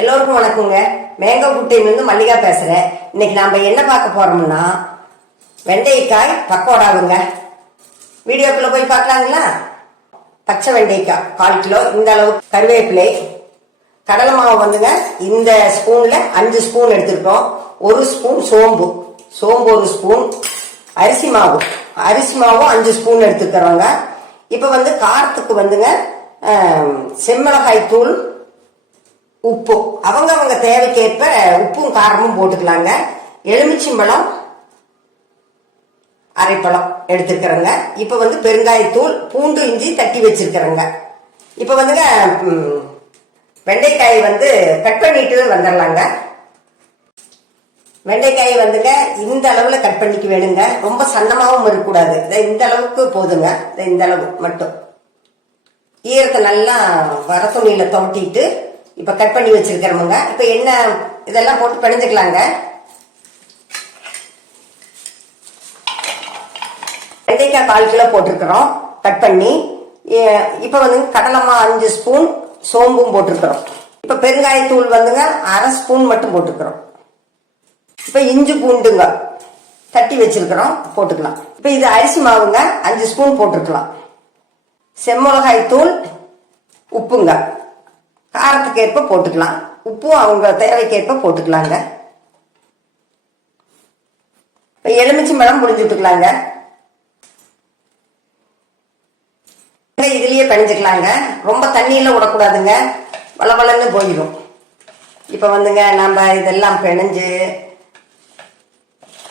எல்லோருக்கும் வணக்கங்க. மேங்கோ குட்டையிலிருந்து மல்லிகா பேசுறேன். இன்னைக்கு நாம என்ன பார்க்க போறோம்னா வெண்டைக்காய் பக்கோடாவுங்க. வீடியோக்குள்ள போய் பார்க்கலாங்களா? பச்சை வெண்டைக்காய் 1/4 கிலோ, இந்த அளவு கருவேப்பிலை, கடலை மாவு வந்துங்க இந்த ஸ்பூன்ல 5 ஸ்பூன் எடுத்துருக்கோம். 1 ஸ்பூன் சோம்பு 1 ஸ்பூன், அரிசி மாவு 5 ஸ்பூன் எடுத்துக்கிறோங்க. இப்ப வந்து காரத்துக்கு வந்துங்க செம்மளகாய் தூள், உப்பு அவங்க தேவைக்கேற்ப உப்பும் காரமும் போட்டுக்கலாங்க. எலுமிச்சம்பழம் அரைப்பழம் எடுத்துக்கிறேங்க. இப்ப வந்து பெருங்காயத்தூள், பூண்டு இஞ்சி தட்டி வச்சிருக்கிறேங்க. இப்ப வந்துங்க வெண்டைக்காய் வந்து கட் பண்ணிட்டு வந்துடலாங்க. வெண்டைக்காய் வந்துங்க இந்த அளவுல கட் பண்ணிக்க வேணுங்க. ரொம்ப சன்னமாவும் இருக்கக்கூடாது. இந்த அளவுக்கு போதுங்க. இந்த அளவு மட்டும் ஈரத்தை நல்லா வர துணியில துவட்டிட்டு இப்ப கட் பண்ணி வச்சிருக்கிறோமுங்க. இப்ப என்ன இதெல்லாம் போட்டு பிணைஞ்சுக்கலாங்க. வெண்டைக்காய் 1/4 கிலோ போட்டிருக்கிறோம் கட் பண்ணி. இப்ப வந்து கடலைமா 5 ஸ்பூன், சோம்பும் போட்டிருக்கிறோம். இப்ப பெருங்காயத்தூள் வந்துங்க 1/2 ஸ்பூன் மட்டும் போட்டுக்கிறோம். இப்ப இஞ்சி பூண்டுங்க தட்டி வச்சிருக்கிறோம், போட்டுக்கலாம். இப்ப இது அரிசி மாவுங்க 5 ஸ்பூன் போட்டிருக்கலாம். செம்மளகாய் தூள், உப்புங்க காரத்துக்கு ஏற்ப போட்டுக்கலாம். உப்பும் அவங்க தேவைக்கேற்ப போட்டுக்கலாங்க. இப்ப எலுமிச்சம்பழம் புழிஞ்சுட்டுக்கலாங்க. இதுலயே பிணைஞ்சுக்கலாங்க. ரொம்ப தண்ணியில விடக்கூடாதுங்க, வளவளன்னு போயிடும். இப்ப வந்துங்க நம்ம இதெல்லாம் பிணைஞ்சு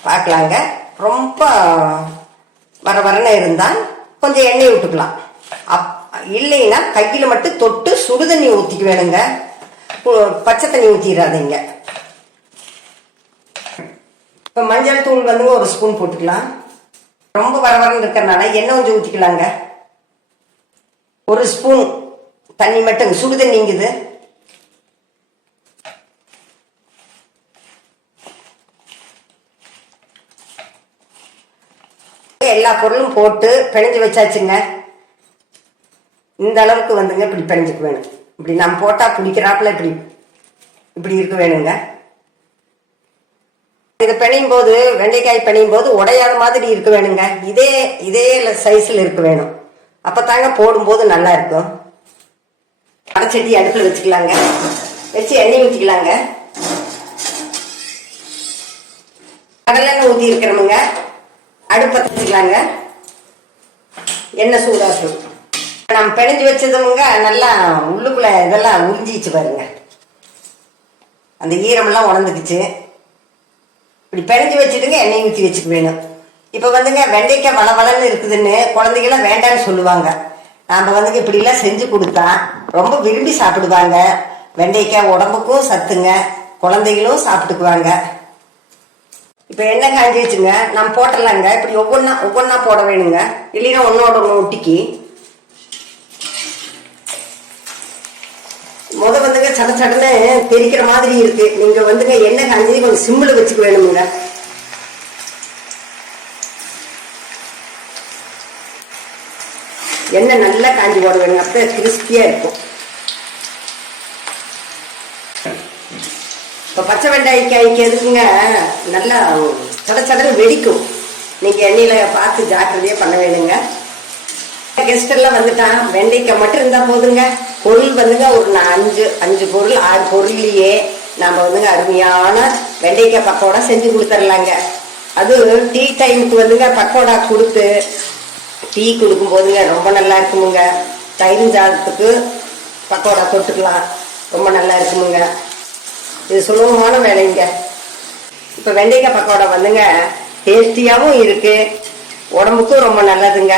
பார்க்கலாங்க. ரொம்ப வரன்னு இருந்தா கொஞ்சம் எண்ணெய் விட்டுக்கலாம். இல்லைன்னா கையில மட்டும் தொட்டு சுடு தண்ணி ஊத்திக்க வேணுங்க. பச்சை தண்ணி ஊத்திடாதீங்க. இப்ப மஞ்சள் தூள் வந்து 1 ஸ்பூன் போட்டுக்கலாம். ரொம்ப வரன்னு இருக்கிறதுனால எண்ணெய் கொஞ்சம் ஊத்திக்கலாங்க. 1 ஸ்பூன் தண்ணி மட்டும், சுடு தண்ணிங்குது. எல்லா பொருளும் போட்டு பிணைஞ்சு வச்சாச்சுங்க. இந்த அளவுக்கு வந்துங்க இப்படி பிணைஞ்சுக்க வேணும். இப்படி நம்ம போட்டா பிடிக்கிறாப்புல இப்படி இருக்க வேணுங்க. இதை பிணையும் போது, வெண்டைக்காய் பிணையும் போது உடையாத மாதிரி இருக்க வேணுங்க. இதே சைஸ்ல இருக்க வேணும். அப்பதாங்க போடும்போது நல்லா இருக்கும். அரைச்சட்டி அடுப்புல வச்சுக்கலாங்க. வச்சு எண்ணெய் ஊற்றிக்கலாங்க. கடலெண்ணெய் ஊற்றி இருக்கிறோமுங்க. அடுப்பை வச்சுக்கலாங்க. எண்ணெய் சூடாகும். நம்ம பிணைஞ்சு வச்சதுங்க நல்லா உள்ளுக்குள்ள இதெல்லாம் உறிஞ்சிச்சு பாருங்க. அந்த ஈரமெல்லாம் உணர்ந்துக்குச்சு. இப்படி பிணைஞ்சு வச்சுட்டுங்க எண்ணெய் ஊற்றி வச்சுக்க வேணும். இப்ப வந்துங்க வெண்டைக்காய் வளவளன்னு இருக்குதுன்னு குழந்தைகளாம் வேண்டான்னு சொல்லுவாங்க. நாம வந்துங்க இப்படி எல்லாம் செஞ்சு கொடுத்தா ரொம்ப விரும்பி சாப்பிடுவாங்க. வெண்டைக்காய் உடம்புக்கும் சத்துங்க, குழந்தைகளும் சாப்பிட்டுக்குவாங்க. இப்ப எண்ணெய் காஞ்சி வச்சுங்க, நம்ம போட்டலாங்க. இப்படி ஒவ்வொன்னா போட வேணுங்க. இல்லைன்னா ஒன்னோட ஒன்று ஒட்டிக்கி வந்துங்க சடன்னு தெரிக்கிற மாதிரி இருக்கு. நீங்க வந்துங்க எண்ணெய் காஞ்சி கொஞ்சம் சிம்மில் வச்சுக்க வேணுமுங்க. எண்ணெய் நல்லா காஞ்சி போட வேணுங்க. அப்ப கிறிஸ்பியா இருக்கும். இப்ப பச்சை வெண்டைக்காய்க்கு எதுக்குங்க நல்லா சடன்னு வெடிக்கும். நீங்க எண்ணெயில பார்த்து ஜாக்கிரதையா பண்ண வேணுங்க. கெஸ்ட் எல்லாம் வந்துட்டான், வெண்டைக்காய் மட்டும் இருந்தா போதுங்க. பொருள் வந்துங்க ஒரு 5 பொருள் 6 பொருள்லயே நம்ம வந்துங்க அருமையான வெண்டைக்காய் பக்கோடா செஞ்சு கொடுத்துடலாங்க. அது டீ டைமுக்கு வந்துங்க பக்கோடா கொடுத்து டீ கொடுக்கும் போதுங்க ரொம்ப நல்லா இருக்குமுங்க. தயிர் சாதத்துக்கு பக்கோடா தொட்டுக்கலாம், ரொம்ப நல்லா இருக்குமுங்க. இது சுலபமான வேலைங்க. இப்ப வெண்டைக்காய் பக்கோடா வந்துங்க டேஸ்டியாவும் இருக்கு, உடம்புக்கும் ரொம்ப நல்லதுங்க.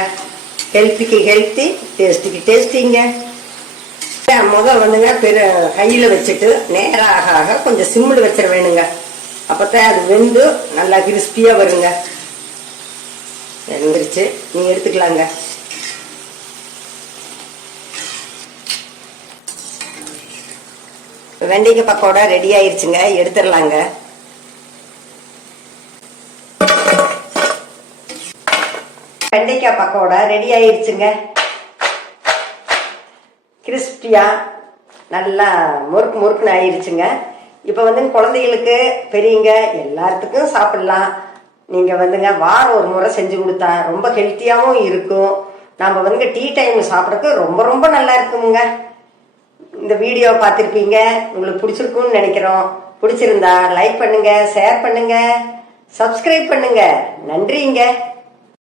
ஹெல்த்திக்கு ஹெல்த்தி, டேஸ்டிக்கு டேஸ்டிங்க. வந்துங்க கையில வச்சுட்டு நேராக கொஞ்சம் சிம்மில் வச்சிட வேணுங்க. அப்பதான் அது வெந்து நல்லா கிறிஸ்பியா வருங்க. வெந்துருச்சு, நீங்க எடுத்துக்கலாங்க. வெண்டைக்காய் பக்கோடா ரெடி ஆயிருச்சுங்க, எடுத்துடலாங்க. வெண்டைக்காய் பக்கோடா ரெடி ஆயிருச்சுங்க. கிறிஸ்பியா நல்லா முறுக்கு முறுக்குன்னு ஆயிடுச்சுங்க. இப்போ வந்து குழந்தைகளுக்கு பெரியவங்க எல்லாத்துக்கும் சாப்பிடலாம். நீங்கள் வந்துங்க வாரம் ஒரு முறை செஞ்சு கொடுத்தா ரொம்ப ஹெல்த்தியாகவும் இருக்கும். நம்ம வந்து டீ டைம் சாப்பிட்றதுக்கு ரொம்ப ரொம்ப நல்லா இருக்குங்க. இந்த வீடியோ பார்த்துருப்பீங்க, உங்களுக்கு பிடிச்சிருக்குன்னு நினைக்கிறோம். பிடிச்சிருந்தா லைக் பண்ணுங்க, ஷேர் பண்ணுங்க, சப்ஸ்கிரைப் பண்ணுங்க. நன்றிங்க.